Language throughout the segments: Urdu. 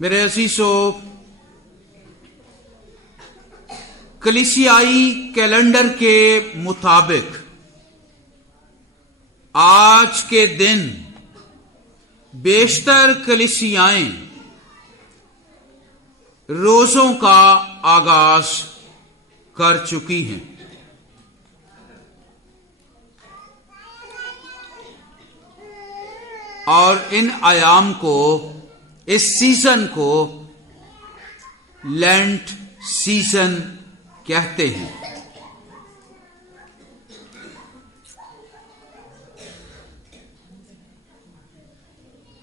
میرے عزیزو، کلیسیائی کیلنڈر کے مطابق آج کے دن بیشتر کلیسیائیں روزوں کا آغاز کر چکی ہیں۔ اور ان ایام کو، اس سیزن کو لینٹ سیزن کہتے ہیں۔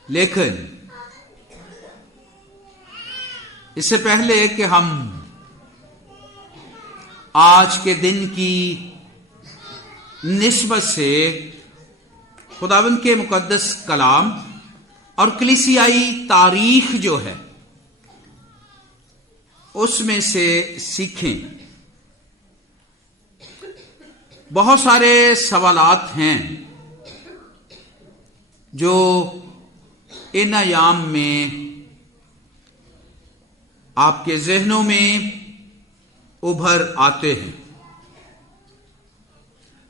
لیکن اس سے پہلے کہ ہم آج کے دن کی نسبت سے خداوند کے مقدس کلام اور کلیسیائی تاریخ جو ہے اس میں سے سیکھیں، بہت سارے سوالات ہیں جو ان ایام میں آپ کے ذہنوں میں ابھر آتے ہیں۔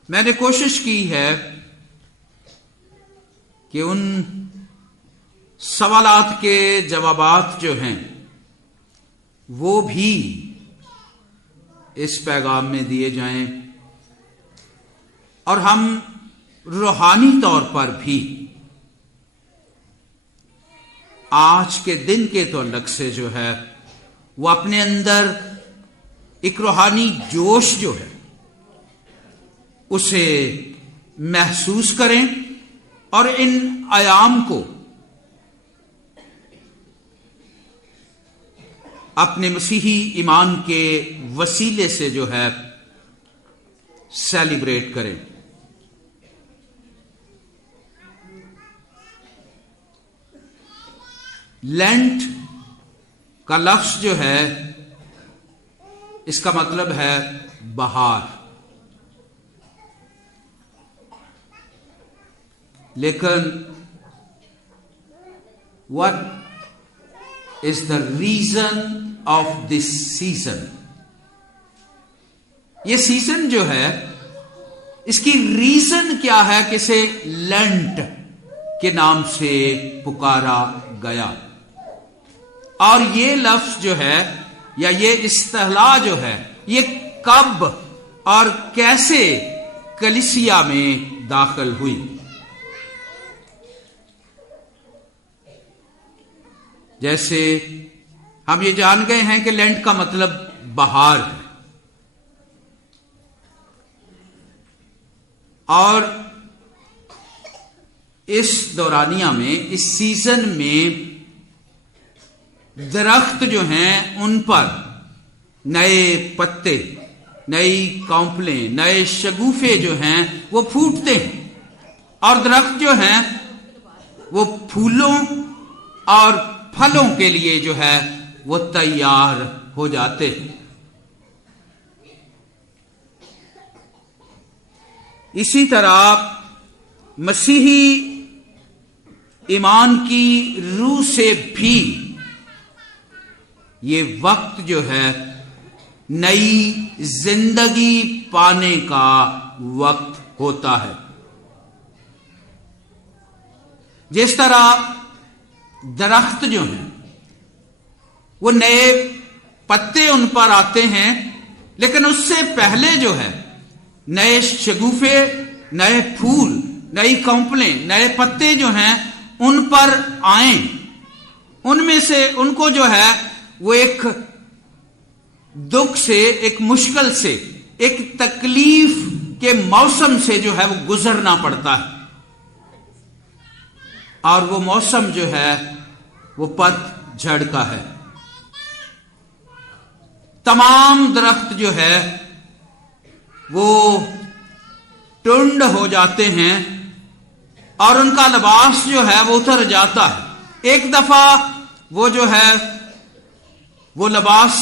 میں نے کوشش کی ہے کہ ان سوالات کے جوابات جو ہیں وہ بھی اس پیغام میں دیے جائیں، اور ہم روحانی طور پر بھی آج کے دن کے تعلق سے جو ہے وہ اپنے اندر ایک روحانی جوش جو ہے اسے محسوس کریں، اور ان ایام کو اپنے مسیحی ایمان کے وسیلے سے جو ہے سیلیبریٹ کریں۔ لینٹ کا لفظ جو ہے اس کا مطلب ہے بہار، لیکن what is the reason of this season؟ یہ سیزن جو ہے اس کی ریزن کیا ہے کہ اسے لینٹ کے نام سے پکارا گیا؟ اور یہ لفظ جو ہے یا یہ اصطلاح جو ہے یہ کب اور کیسے کلیسیا میں داخل ہوئی؟ جیسے ہم یہ جان گئے ہیں کہ لینٹ کا مطلب بہار ہے، اور اس دورانیہ میں، اس سیزن میں درخت جو ہیں ان پر نئے پتے، نئی کونپلیں، نئے شگوفے جو ہیں وہ پھوٹتے ہیں، اور درخت جو ہیں وہ پھولوں اور پھلوں کے لیے جو ہے وہ تیار ہو جاتے ہیں۔ اسی طرح مسیحی ایمان کی روح سے بھی یہ وقت جو ہے نئی زندگی پانے کا وقت ہوتا ہے۔ جس طرح درخت جو ہیں وہ نئے پتے ان پر آتے ہیں، لیکن اس سے پہلے جو ہے نئے شگوفے، نئے پھول، نئی کونپلیں، نئے پتے جو ہیں ان پر آئیں، ان میں سے ان کو جو ہے وہ ایک دکھ سے، ایک مشکل سے، ایک تکلیف کے موسم سے جو ہے وہ گزرنا پڑتا ہے، اور وہ موسم جو ہے وہ پت جھڑ کا ہے۔ تمام درخت جو ہے وہ ٹنڈ ہو جاتے ہیں، اور ان کا لباس جو ہے وہ اتر جاتا ہے۔ ایک دفعہ وہ جو ہے وہ لباس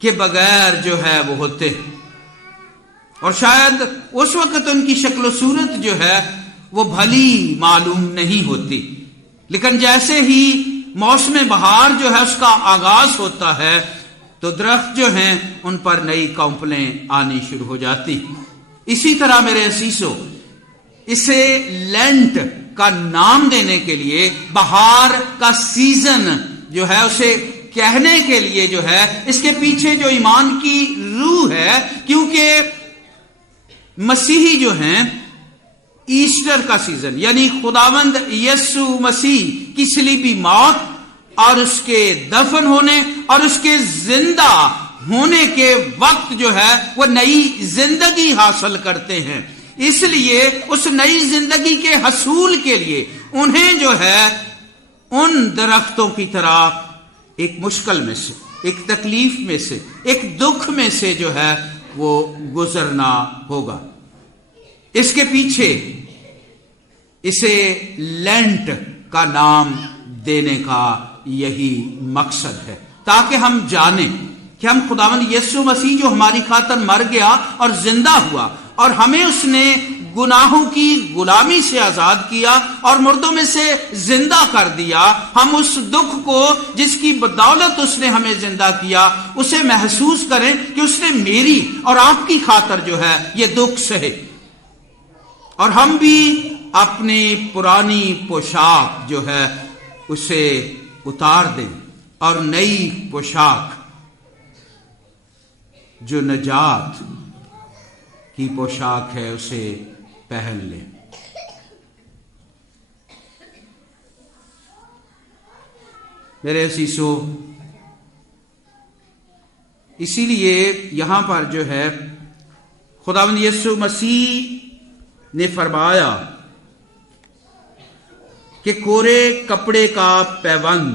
کے بغیر جو ہے وہ ہوتے ہیں، اور شاید اس وقت ان کی شکل و صورت جو ہے وہ بھلی معلوم نہیں ہوتی، لیکن جیسے ہی موسم بہار جو ہے اس کا آغاز ہوتا ہے تو درخت جو ہیں ان پر نئی کونپلیں آنی شروع ہو جاتی. اسی طرح میرے عزیزو، اسے لینٹ کا نام دینے کے لیے، بہار کا سیزن جو ہے اسے کہنے کے لیے جو ہے، اس کے پیچھے جو ایمان کی روح ہے، کیونکہ مسیحی جو ہیں ایسٹر کا سیزن یعنی خداوند یسوع مسیح کی صلیبی موت اور اس کے دفن ہونے اور اس کے زندہ ہونے کے وقت جو ہے وہ نئی زندگی حاصل کرتے ہیں. اس لیے اس نئی زندگی کے حصول کے لیے انہیں جو ہے ان درختوں کی طرح ایک مشکل میں سے، ایک تکلیف میں سے، ایک دکھ میں سے جو ہے وہ گزرنا ہوگا. اس کے پیچھے اسے لینٹ کا نام دینے کا یہی مقصد ہے، تاکہ ہم جانیں کہ ہم خداوند یسوع مسیح جو ہماری خاطر مر گیا اور زندہ ہوا اور ہمیں اس نے گناہوں کی غلامی سے آزاد کیا اور مردوں میں سے زندہ کر دیا، ہم اس دکھ کو جس کی بدولت اس نے ہمیں زندہ کیا اسے محسوس کریں کہ اس نے میری اور آپ کی خاطر جو ہے یہ دکھ سہے، اور ہم بھی اپنی پرانی پوشاک جو ہے اسے اتار دیں اور نئی پوشاک جو نجات کی پوشاک ہے اسے پہن لیں. میرے عزیزو، اسی لیے یہاں پر جو ہے خداوند یسوع مسیح نے فرمایا کہ کورے کپڑے کا پیوند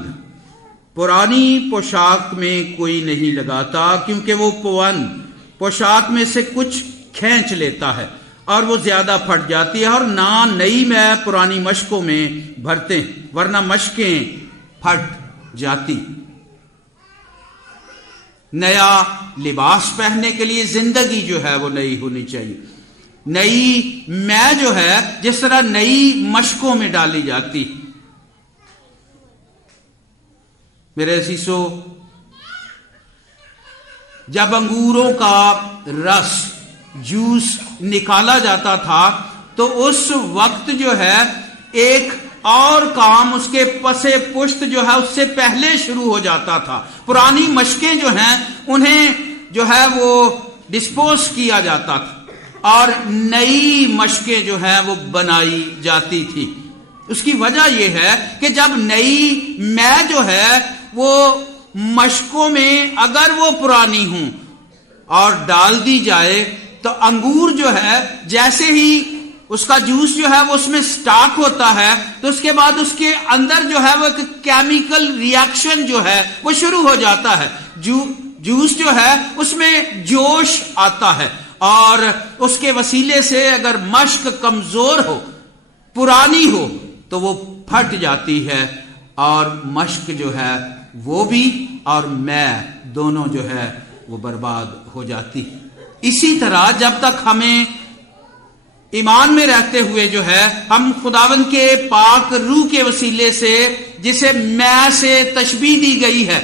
پرانی پوشاک میں کوئی نہیں لگاتا، کیونکہ وہ پیوند پوشاک میں سے کچھ کھینچ لیتا ہے اور وہ زیادہ پھٹ جاتی ہے، اور نہ نئی میں پرانی مشکوں میں بھرتے ہیں ورنہ مشکیں پھٹ جاتی. نیا لباس پہننے کے لیے زندگی جو ہے وہ نئی ہونی چاہیے. نئی میں جو ہے جس طرح نئی مشکوں میں ڈالی جاتی. میرے عزیزو، جب انگوروں کا رس جوس نکالا جاتا تھا تو اس وقت جو ہے ایک اور کام اس کے پسے پشت جو ہے اس سے پہلے شروع ہو جاتا تھا. پرانی مشکیں جو ہیں انہیں جو ہے وہ ڈسپوز کیا جاتا تھا اور نئی مشکیں جو ہیں وہ بنائی جاتی تھی. اس کی وجہ یہ ہے کہ جب نئی میں جو ہے وہ مشکوں میں اگر وہ پرانی ہوں اور ڈال دی جائے تو انگور جو ہے جیسے ہی اس کا جوس جو ہے وہ اس میں سٹارٹ ہوتا ہے تو اس کے بعد اس کے اندر جو ہے وہ ایک کیمیکل ری ایکشن جو ہے وہ شروع ہو جاتا ہے. جوس جو ہے اس میں جوش آتا ہے اور اس کے وسیلے سے اگر مشک کمزور ہو، پرانی ہو تو وہ پھٹ جاتی ہے اور مشک جو ہے وہ بھی اور میں دونوں جو ہے وہ برباد ہو جاتی. اسی طرح جب تک ہمیں ایمان میں رہتے ہوئے جو ہے ہم خداوند کے پاک روح کے وسیلے سے، جسے میں سے تشبیہ دی گئی ہے،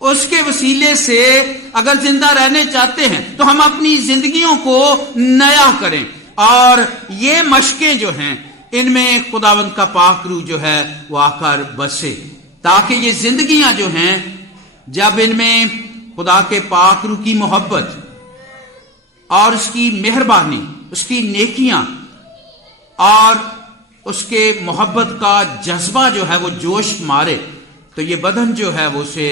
اس کے وسیلے سے اگر زندہ رہنے چاہتے ہیں تو ہم اپنی زندگیوں کو نیا کریں اور یہ مشقیں جو ہیں ان میں خداوند کا پاک روح جو ہے وہ آ کر بسے، تاکہ یہ زندگیاں جو ہیں جب ان میں خدا کے پاک روح کی محبت اور اس کی مہربانی، اس کی نیکیاں اور اس کے محبت کا جذبہ جو ہے وہ جوش مارے تو یہ بدن جو ہے وہ اسے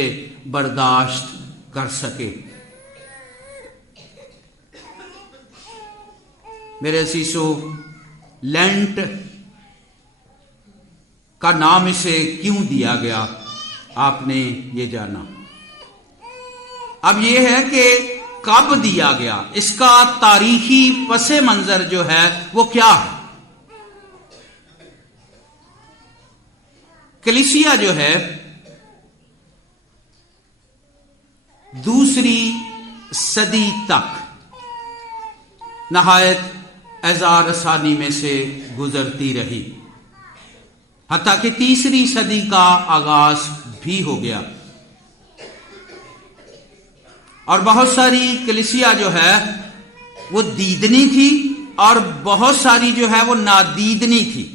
برداشت کر سکے. میرے عزیزو، لینٹ کا نام اسے کیوں دیا گیا آپ نے یہ جانا. اب یہ ہے کہ کب دیا گیا، اس کا تاریخی پس منظر جو ہے وہ کیا ہے. کلیسیا جو ہے دوسری صدی تک نہایت اعزار ثانی میں سے گزرتی رہی. حتیٰ کہ تیسری صدی کا آغاز بھی ہو گیا، اور بہت ساری کلیسیا جو ہے وہ دیدنی تھی اور بہت ساری جو ہے وہ نادیدنی تھی۔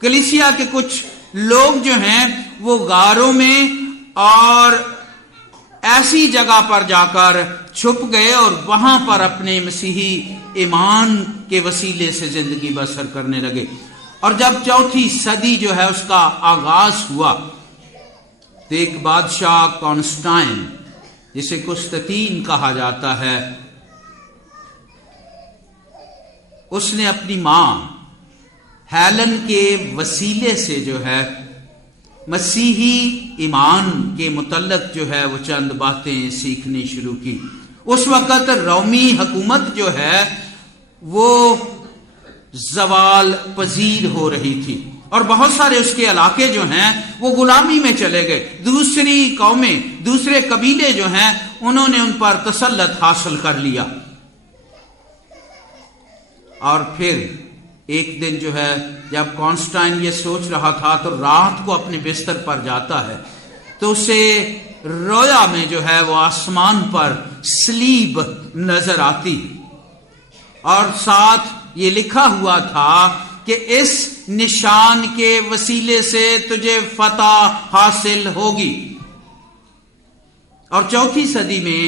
کلیسیا کے کچھ لوگ جو ہیں وہ غاروں میں اور ایسی جگہ پر جا کر چھپ گئے اور وہاں پر اپنے مسیحی ایمان کے وسیلے سے زندگی بسر کرنے لگے۔ اور جب چوتھی صدی جو ہے اس کا آغاز ہوا تو ایک بادشاہ کانسٹائن، جسے قسطنطین کہا جاتا ہے، اس نے اپنی ماں ہیلن کے وسیلے سے جو ہے مسیحی ایمان کے متعلق جو ہے وہ چند باتیں سیکھنی شروع کی۔ اس وقت رومی حکومت جو ہے وہ زوال پذیر ہو رہی تھی، اور بہت سارے اس کے علاقے جو ہیں وہ غلامی میں چلے گئے۔ دوسری قومیں، دوسرے قبیلے جو ہیں انہوں نے ان پر تسلط حاصل کر لیا۔ اور پھر ایک دن جو ہے جب کانسٹائن یہ سوچ رہا تھا تو رات کو اپنے بستر پر جاتا ہے تو اسے رویا میں جو ہے وہ آسمان پر صلیب نظر آتی، اور ساتھ یہ لکھا ہوا تھا کہ اس نشان کے وسیلے سے تجھے فتح حاصل ہوگی۔ اور چوتھی صدی میں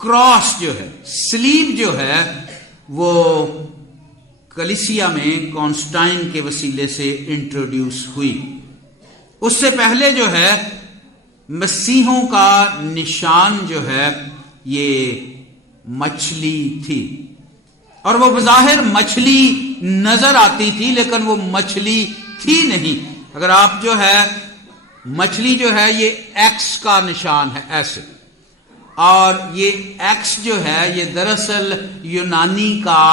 کراس جو ہے، صلیب جو ہے، وہ کلیسیا میں کانسٹائن کے وسیلے سے انٹروڈیوس ہوئی۔ اس سے پہلے جو ہے مسیحوں کا نشان جو ہے یہ مچھلی تھی، اور وہ بظاہر مچھلی نظر آتی تھی لیکن وہ مچھلی تھی نہیں۔ اگر آپ جو ہے مچھلی جو ہے یہ ایکس کا نشان ہے ایسے، اور یہ ایکس جو ہے یہ دراصل یونانی کا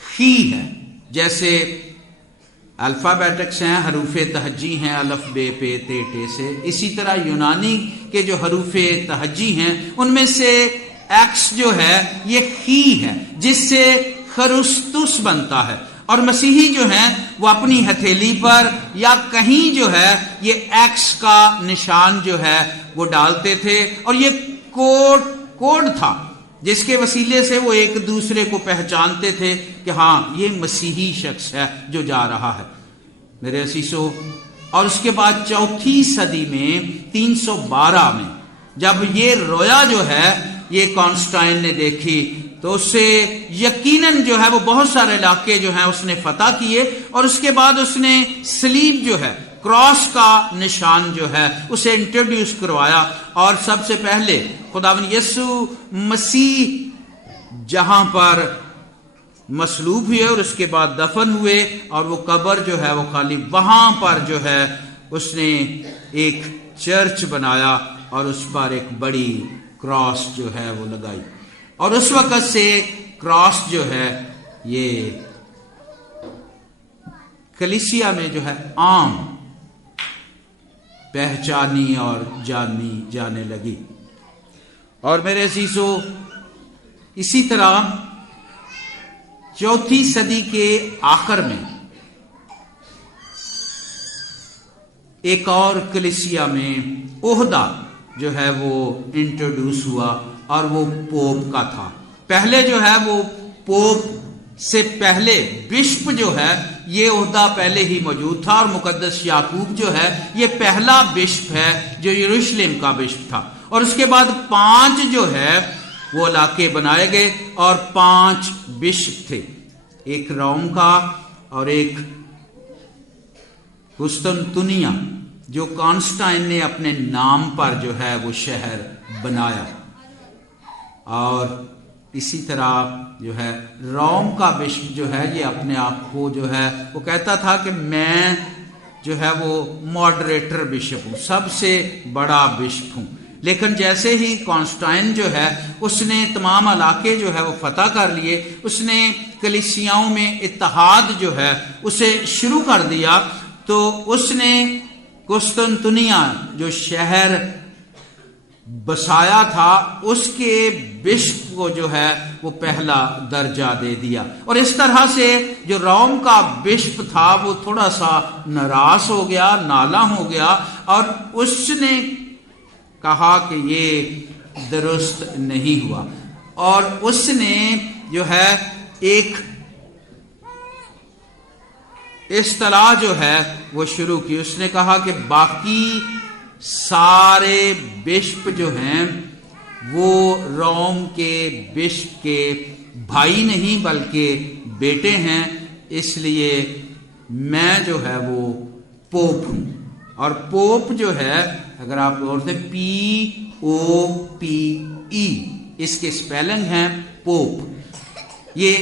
خی ہے، جیسے الفابیٹکس ہیں، حروف تہجی ہیں الف بے پے تے ٹے سے، اسی طرح یونانی کے جو حروف تہجی ہیں ان میں سے ایکس جو ہے یہ خی ہے جس سے خرستس بنتا ہے، اور مسیحی جو ہیں وہ اپنی ہتھیلی پر یا کہیں جو ہے یہ ایکس کا نشان جو ہے وہ ڈالتے تھے، اور یہ کوڈ تھا جس کے وسیلے سے وہ ایک دوسرے کو پہچانتے تھے کہ ہاں یہ مسیحی شخص ہے جو جا رہا ہے میرے عزیزو۔ اور اس کے بعد چوتھی صدی میں 312 میں جب یہ رویا جو ہے یہ کانسٹائن نے دیکھی تو اس سے یقیناً جو ہے وہ بہت سارے علاقے جو ہیں اس نے فتح کیے، اور اس کے بعد اس نے صلیب جو ہے، کراس کا نشان جو ہے اسے انٹروڈیوس کروایا، اور سب سے پہلے خداوند یسوع مسیح جہاں پر مصلوب ہوئے اور اس کے بعد دفن ہوئے اور وہ قبر جو ہے وہ خالی، وہاں پر جو ہے اس نے ایک چرچ بنایا اور اس پر ایک بڑی کراس جو ہے وہ لگائی، اور اس وقت سے کراس جو ہے یہ کلیسیا میں جو ہے عام پہچانی اور جانی جانے لگی۔ اور میرے عزیزو اسی طرح چوتھی صدی کے آخر میں ایک اور کلیسیا میں عہدہ جو ہے وہ انٹروڈیوس ہوا، اور وہ پوپ کا تھا۔ پہلے جو ہے وہ پوپ سے پہلے بشپ جو ہے یہ عہدہ پہلے ہی موجود تھا، اور مقدس یعقوب جو ہے یہ پہلا بشپ ہے جو یروشلم کا بشپ تھا، اور اس کے بعد 5 جو ہے وہ علاقے بنائے گئے اور 5 بشپ تھے، ایک روم کا اور ایک قسطنطنیہ جو کانسٹائن نے اپنے نام پر جو ہے وہ شہر بنایا، اور اسی طرح جو ہے روم کا بشپ جو ہے یہ اپنے آپ کو جو ہے وہ کہتا تھا کہ میں جو ہے وہ ماڈریٹر بشپ ہوں، سب سے بڑا بشپ ہوں، لیکن جیسے ہی کانسٹائن جو ہے اس نے تمام علاقے جو ہے وہ فتح کر لیے، اس نے کلیسیاؤں میں اتحاد جو ہے اسے شروع کر دیا، تو اس نے قسطنطنیہ جو شہر بسایا تھا اس کے بشپ کو جو ہے وہ پہلا درجہ دے دیا. اور اس طرح سے جو روم کا بشپ تھا وہ تھوڑا سا ناراض ہو گیا، نالاں ہو گیا، اور اس نے کہا کہ یہ درست نہیں ہوا، اور اس نے جو ہے ایک اصطلاح جو ہے وہ شروع کی. اس نے کہا کہ باقی سارے بشپ جو ہیں وہ روم کے بشپ کے بھائی نہیں بلکہ بیٹے ہیں، اس لیے میں جو ہے وہ پوپ ہوں. اور پوپ جو ہے اگر آپ غور سے POPE اس کے سپیلنگ ہیں پوپ، یہ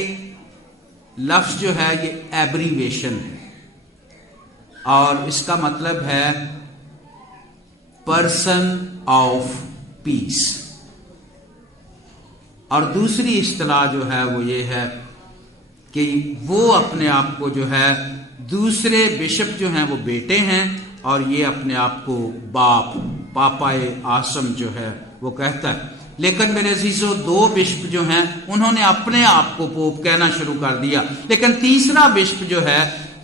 لفظ جو ہے یہ ایبریویشن ہے اور اس کا مطلب ہے پرسن آف پیس. اور دوسری اصطلاح جو ہے وہ یہ ہے کہ وہ اپنے آپ کو جو ہے دوسرے بشپ جو ہیں وہ بیٹے ہیں، اور یہ اپنے آپ کو باپ، پاپائے آسم جو ہے وہ کہتا ہے. لیکن میرے عزیزو، 2 بشپ جو ہیں انہوں نے اپنے آپ کو پوپ کہنا شروع کر دیا. لیکن تیسرا بشپ جو ہے،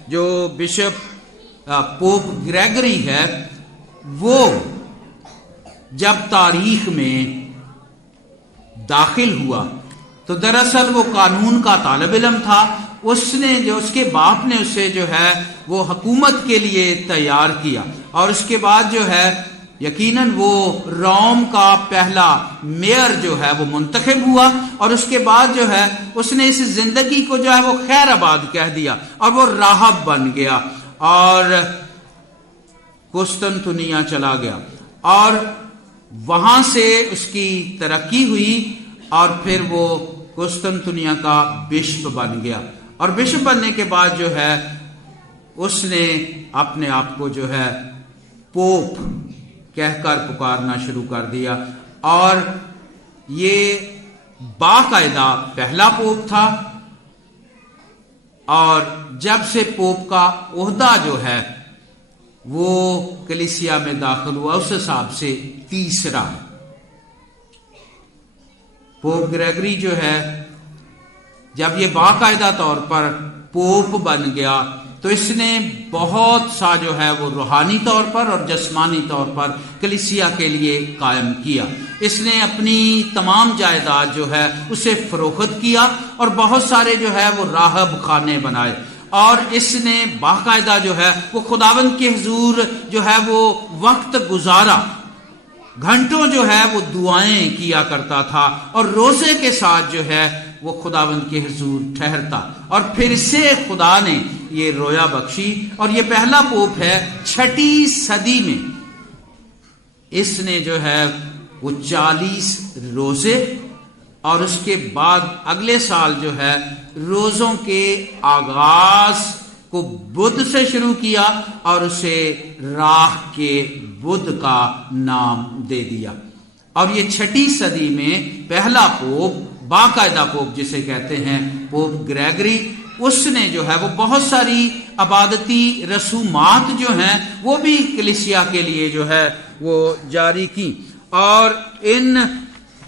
جو بشپ پوپ گریگری ہے، وہ جب تاریخ میں داخل ہوا تو دراصل وہ قانون کا طالب علم تھا. اس نے جو اس کے باپ نے اسے جو ہے وہ حکومت کے لیے تیار کیا، اور اس کے بعد جو ہے یقیناً وہ روم کا پہلا میئر جو ہے وہ منتخب ہوا، اور اس کے بعد جو ہے اس نے اس زندگی کو جو ہے وہ خیر آباد کہہ دیا، اور وہ راہب بن گیا اور قسطنطنیہ چلا گیا، اور وہاں سے اس کی ترقی ہوئی، اور پھر وہ قسطنطنیہ کا بشپ بن گیا. اور بشپ بننے کے بعد جو ہے اس نے اپنے آپ کو جو ہے پوپ کہہ کر پکارنا شروع کر دیا، اور یہ باقاعدہ پہلا پوپ تھا. اور جب سے پوپ کا عہدہ جو ہے وہ کلیسیا میں داخل ہوا اس حساب سے تیسرا. پوپ گریگری جو ہے جب یہ باقاعدہ طور پر پوپ بن گیا تو اس نے بہت سا جو ہے وہ روحانی طور پر اور جسمانی طور پر کلیسیا کے لیے قائم کیا. اس نے اپنی تمام جائیداد جو ہے اسے فروخت کیا، اور بہت سارے جو ہے وہ راہب خانے بنائے، اور اس نے باقاعدہ جو ہے وہ خداوند کے حضور جو ہے وہ وقت گزارا، گھنٹوں جو ہے وہ دعائیں کیا کرتا تھا، اور روزے کے ساتھ جو ہے وہ خداوند کے حضور ٹھہرتا. اور پھر سے خدا نے یہ رویا بخشی، اور یہ پہلا پوپ ہے 6 صدی میں. اس نے جو ہے وہ 40 روزے، اور اس کے بعد اگلے سال جو ہے روزوں کے آغاز کو بدھ سے شروع کیا، اور اسے راہ کے بدھ کا نام دے دیا. اور یہ 6 صدی میں پہلا پوپ، باقاعدہ پوپ جسے کہتے ہیں پوپ گریگری، اس نے جو ہے وہ بہت ساری عبادتی رسومات جو ہیں وہ بھی کلیسیا کے لیے جو ہے وہ جاری کی. اور ان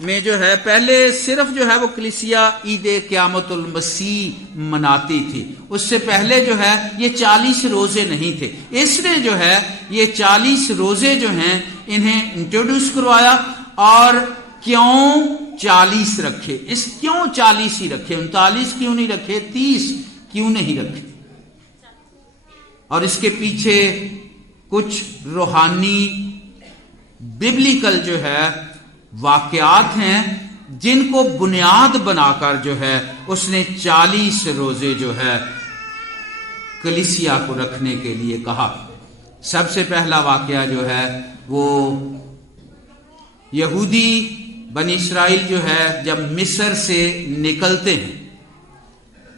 میں جو ہے پہلے صرف جو ہے وہ کلیسیا عید قیامت المسیح مناتی تھی، اس سے پہلے جو ہے یہ 40 روزے نہیں تھے. اس نے جو ہے یہ 40 روزے جو ہیں انہیں انٹروڈیوس کروایا. اور کیوں 40 رکھے؟ کیوں 40 ہی رکھے؟ 39 کیوں نہیں رکھے؟ 30 کیوں نہیں رکھے؟ اور اس کے پیچھے کچھ روحانی ببلیکل جو ہے واقعات ہیں جن کو بنیاد بنا کر جو ہے اس نے 40 روزے جو ہے کلیسیا کو رکھنے کے لیے کہا. سب سے پہلا واقعہ جو ہے وہ یہودی بنی اسرائیل جو ہے جب مصر سے نکلتے ہیں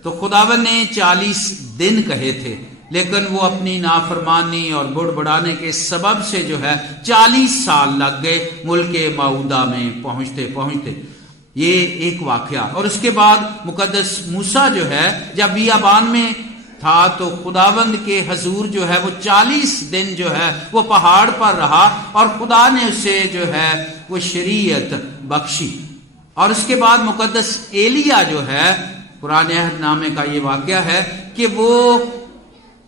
تو خداوند نے 40 دن کہے تھے، لیکن وہ اپنی نافرمانی اور بڑبڑانے کے سبب سے جو ہے 40 سال لگ گئے ملک موعودہ میں پہنچتے پہنچتے. یہ ایک واقعہ. اور اس کے بعد مقدس موسیٰ جو ہے جب بیابان میں تھا تو خداوند کے حضور جو ہے وہ 40 دن جو ہے وہ پہاڑ پر رہا اور خدا نے اسے جو ہے وہ شریعت بخشی. اور اس کے بعد مقدس ایلیا جو ہے پرانے عہد نامے کا یہ واقعہ ہے کہ وہ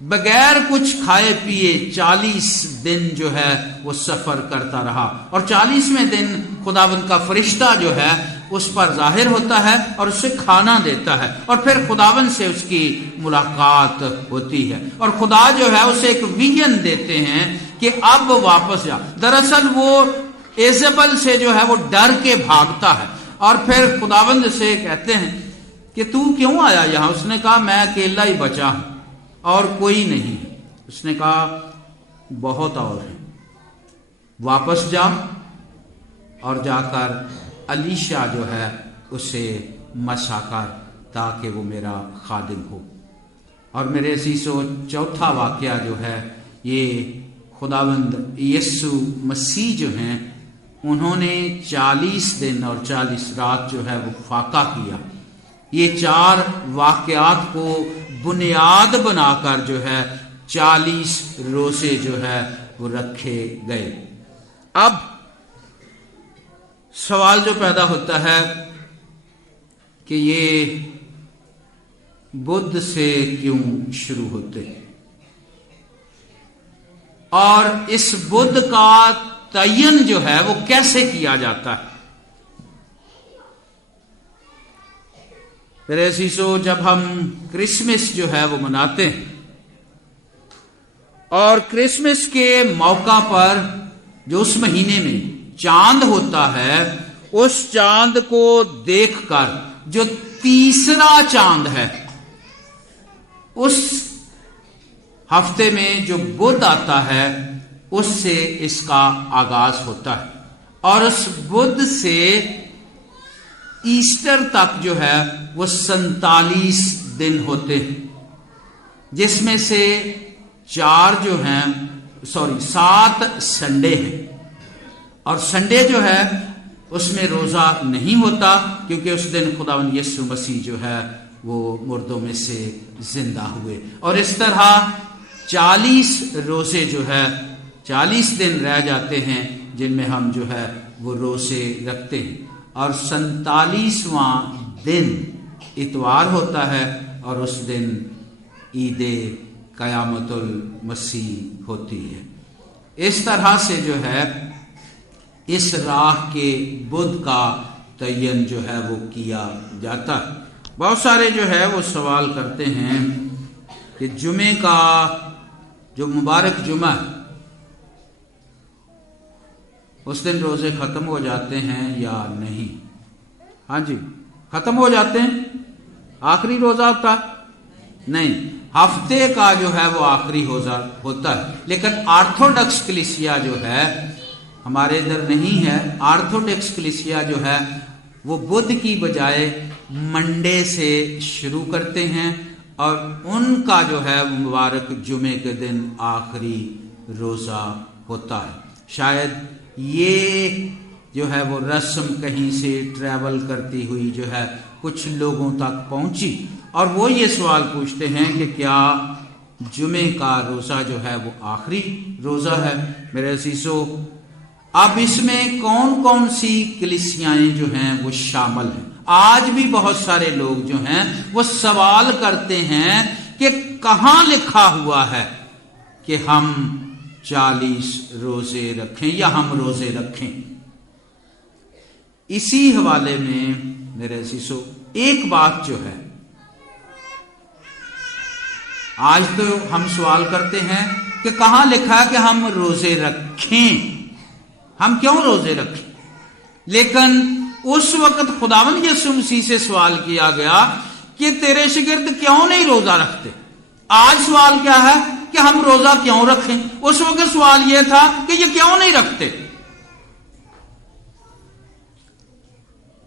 بغیر کچھ کھائے پیے 40 دن جو ہے وہ سفر کرتا رہا اور 40ویں دن خداوند کا فرشتہ جو ہے اس پر ظاہر ہوتا ہے اور اسے کھانا دیتا ہے اور پھر خداوند سے اس کی ملاقات ہوتی ہے اور خدا جو ہے اسے ایک ویژن دیتے ہیں کہ اب واپس جا. دراصل وہ ایزبل سے جو ہے وہ ڈر کے بھاگتا ہے اور پھر خداوند سے کہتے ہیں کہ تو کیوں آیا یہاں؟ اس نے کہا میں اکیلا ہی بچا ہوں اور کوئی نہیں. اس نے کہا بہت اور ہیں، واپس جا اور جا کر الیشا جو ہے اسے مسا کر تاکہ وہ میرا خادم ہو. اور میرے عزیزو چوتھا واقعہ جو ہے یہ خداوند یسوع مسیح جو ہیں انہوں نے 40 دن اور 40 رات جو ہے وہ فاقہ کیا. یہ 4 واقعات کو بنیاد بنا کر جو ہے 40 روزے جو ہے وہ رکھے گئے. اب سوال جو پیدا ہوتا ہے کہ یہ بدھ سے کیوں شروع ہوتے اور اس بدھ کا تعین جو ہے وہ کیسے کیا جاتا ہے؟ میرے عزیزو جب ہم کرسمس جو ہے وہ مناتے ہیں اور کرسمس کے موقع پر جو اس مہینے میں چاند ہوتا ہے اس چاند کو دیکھ کر جو تیسرا چاند ہے اس ہفتے میں جو بدھ آتا ہے اس سے اس کا آغاز ہوتا ہے اور اس بدھ سے ایسٹر تک جو ہے وہ 47 دن ہوتے ہیں جس میں سے 7 سنڈے ہیں اور سنڈے جو ہے اس میں روزہ نہیں ہوتا کیونکہ اس دن خداوند یسوع مسیح جو ہے وہ مردوں میں سے زندہ ہوئے. اور اس طرح 40 روزے جو ہے 40 دن رہ جاتے ہیں جن میں ہم جو ہے وہ روزے رکھتے ہیں اور 47واں دن اتوار ہوتا ہے اور اس دن عید قیامت المسیح ہوتی ہے. اس طرح سے جو ہے اس راہ کے بدھ کا تعین جو ہے وہ کیا جاتا ہے. بہت سارے جو ہے وہ سوال کرتے ہیں کہ جمعے کا جو مبارک جمعہ ہے اس دن روزے ختم ہو جاتے ہیں یا نہیں؟ ہاں جی ختم ہو جاتے ہیں. آخری روزہ ہوتا نہیں، ہفتے کا جو ہے وہ آخری روزہ ہوتا ہے. لیکن آرتھوڈکس کلیسیا جو ہے ہمارے ادھر نہیں ہے. آرتھوڈکس کلیسیا جو ہے وہ بدھ کی بجائے منڈے سے شروع کرتے ہیں اور ان کا جو ہے مبارک جمعے کے دن آخری روزہ ہوتا ہے. شاید یہ جو ہے وہ رسم کہیں سے ٹریول کرتی ہوئی جو ہے کچھ لوگوں تک پہنچی اور وہ یہ سوال پوچھتے ہیں کہ کیا جمعے کا روزہ جو ہے وہ آخری روزہ ہے؟ میرے عزیزو اب اس میں کون کون سی کلیسیائیں جو ہیں وہ شامل ہیں؟ آج بھی بہت سارے لوگ جو ہیں وہ سوال کرتے ہیں کہ کہاں لکھا ہوا ہے کہ ہم 40 روزے رکھیں یا ہم روزے رکھیں. اسی حوالے میں میرے عزیزو ایک بات جو ہے آج تو ہم سوال کرتے ہیں کہ کہاں لکھا ہے کہ ہم روزے رکھیں، ہم کیوں روزے رکھیں؟ لیکن اس وقت خداوند یسوع مسیح سے سوال کیا گیا کہ تیرے شاگرد کیوں نہیں روزہ رکھتے. آج سوال کیا ہے کہ ہم روزہ کیوں رکھیں؟ اس وقت سوال یہ تھا کہ یہ کیوں نہیں رکھتے.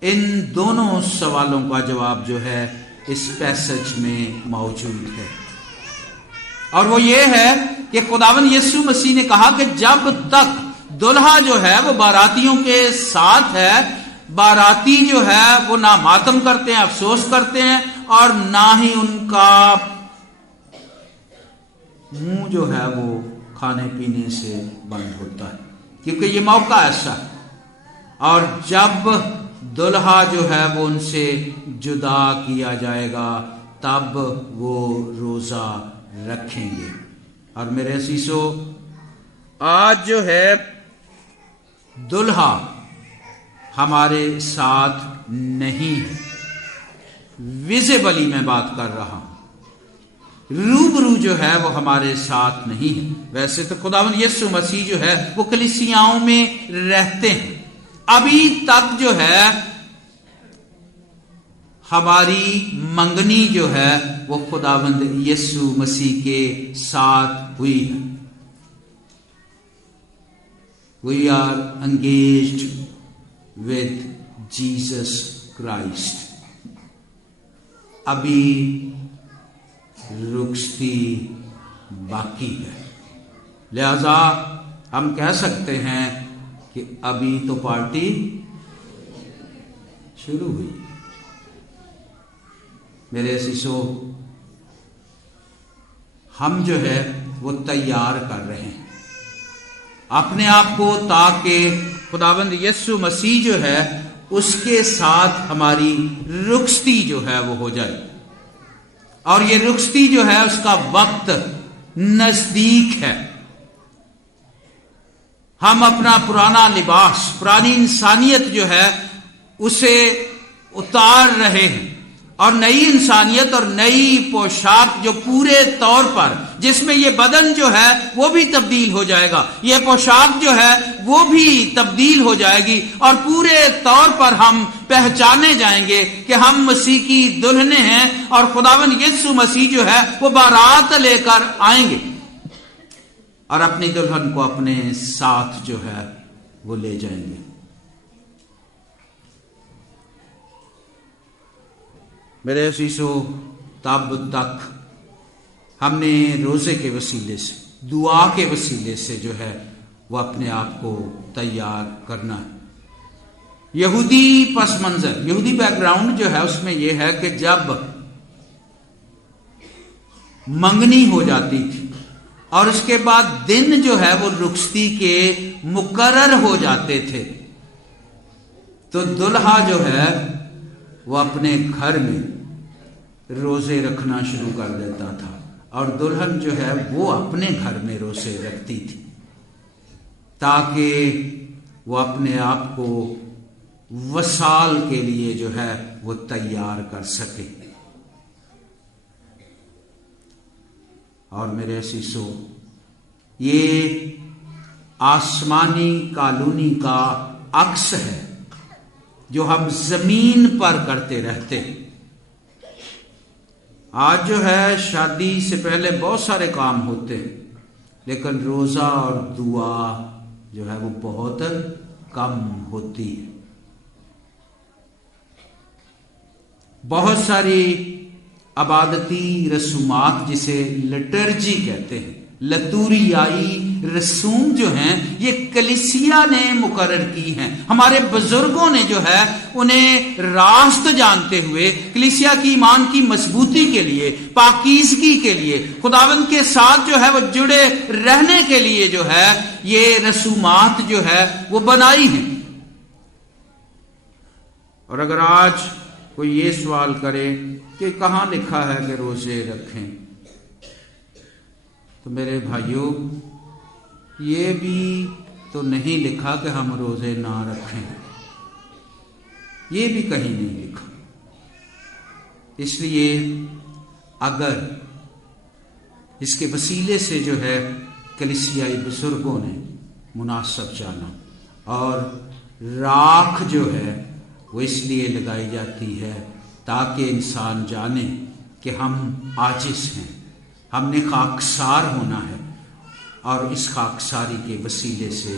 ان دونوں سوالوں کا جواب جو ہے اس پیسج میں موجود ہے اور وہ یہ ہے کہ خداوند یسوع مسیح نے کہا کہ جب تک دلہا جو ہے وہ باراتیوں کے ساتھ ہے، باراتی جو ہے وہ نہ ماتم کرتے ہیں، افسوس کرتے ہیں اور نہ ہی ان کا منہ جو ہے وہ کھانے پینے سے بند ہوتا ہے، کیونکہ یہ موقع ایسا ہے۔ اور جب دلہا جو ہے وہ ان سے جدا کیا جائے گا تب وہ روزہ رکھیں گے۔ اور میرے عزیزو، آج جو ہے دلہا ہمارے ساتھ نہیں ہے، ویزیبلی میں بات کر رہا ہوں، روبرو جو ہے وہ ہمارے ساتھ نہیں ہے۔ ویسے تو خداوند یسوع مسیح جو ہے وہ کلیسیاؤں میں رہتے ہیں، ابھی تک جو ہے ہماری منگنی جو ہے وہ خداوند یسوع مسیح کے ساتھ ہوئی ہے۔ We are engaged with Jesus Christ۔ ابھی رخصتی باقی ہے، لہذا ہم کہہ سکتے ہیں کہ ابھی تو پارٹی شروع ہوئی۔ میرے عزیزو، ہم جو ہے وہ تیار کر رہے ہیں اپنے آپ کو، تاکہ خداوند یسوع مسیح جو ہے اس کے ساتھ ہماری رخصتی جو ہے وہ ہو جائے۔ اور یہ رخصتی جو ہے اس کا وقت نزدیک ہے۔ ہم اپنا پرانا لباس، پرانی انسانیت جو ہے اسے اتار رہے ہیں، اور نئی انسانیت اور نئی پوشاک جو پورے طور پر، جس میں یہ بدن جو ہے وہ بھی تبدیل ہو جائے گا، یہ پوشاک جو ہے وہ بھی تبدیل ہو جائے گی، اور پورے طور پر ہم پہچانے جائیں گے کہ ہم مسیح کی دلہنیں ہیں، اور خداوند یسوع مسیح جو ہے وہ بارات لے کر آئیں گے اور اپنی دلہن کو اپنے ساتھ جو ہے وہ لے جائیں گے۔ میرے عزیزو، تب تک ہم نے روزے کے وسیلے سے، دعا کے وسیلے سے جو ہے وہ اپنے آپ کو تیار کرنا ہے۔ یہودی پس منظر، یہودی بیک گراؤنڈ جو ہے اس میں یہ ہے کہ جب منگنی ہو جاتی تھی اور اس کے بعد دن جو ہے وہ رخصتی کے مقرر ہو جاتے تھے، تو دلہا جو ہے وہ اپنے گھر میں روزے رکھنا شروع کر دیتا تھا، اور دلہن جو ہے وہ اپنے گھر میں روزے رکھتی تھی، تاکہ وہ اپنے آپ کو وصال کے لیے جو ہے وہ تیار کر سکے۔ اور میرے عزیزو، یہ آسمانی کالونی کا عکس ہے جو ہم زمین پر کرتے رہتے ہیں۔ آج جو ہے شادی سے پہلے بہت سارے کام ہوتے ہیں، لیکن روزہ اور دعا جو ہے وہ بہت کم ہوتی ہے۔ بہت ساری عبادتی رسومات جسے لٹرجی کہتے ہیں، لتوریائی رسوم جو ہیں، یہ کلیسیا نے مقرر کی ہیں۔ ہمارے بزرگوں نے جو ہے انہیں راست جانتے ہوئے کلیسیا کی ایمان کی مضبوطی کے لیے، پاکیزگی کے لیے، خداوند کے ساتھ جو ہے وہ جڑے رہنے کے لیے جو ہے یہ رسومات جو ہے وہ بنائی ہیں۔ اور اگر آج کوئی یہ سوال کرے کہ کہاں لکھا ہے کہ روزے رکھیں، تو میرے بھائیوں، یہ بھی تو نہیں لکھا کہ ہم روزے نہ رکھیں، یہ بھی کہیں نہیں لکھا۔ اس لیے اگر اس کے وسیلے سے جو ہے کلیسیائی بزرگوں نے مناسب جانا، اور راکھ جو ہے وہ اس لیے لگائی جاتی ہے تاکہ انسان جانے کہ ہم عاجز ہیں، ہم نے خاکسار ہونا ہے، اور اس خاکساری کے وسیلے سے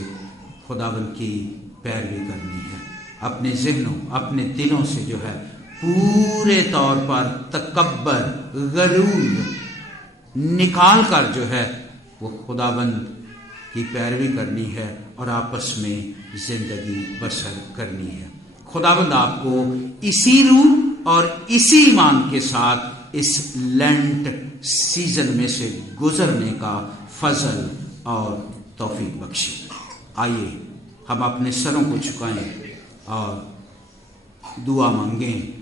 خداوند کی پیروی کرنی ہے۔ اپنے ذہنوں، اپنے دلوں سے جو ہے پورے طور پر تکبر، غرور نکال کر جو ہے وہ خداوند کی پیروی کرنی ہے، اور آپس میں زندگی بسر کرنی ہے۔ خداوند آپ کو اسی روح اور اسی ایمان کے ساتھ اس لینٹ سیزن میں سے گزرنے کا فضل اور توفیق بخشے۔ آئیے ہم اپنے سروں کو جھکائیں اور دعا مانگیں۔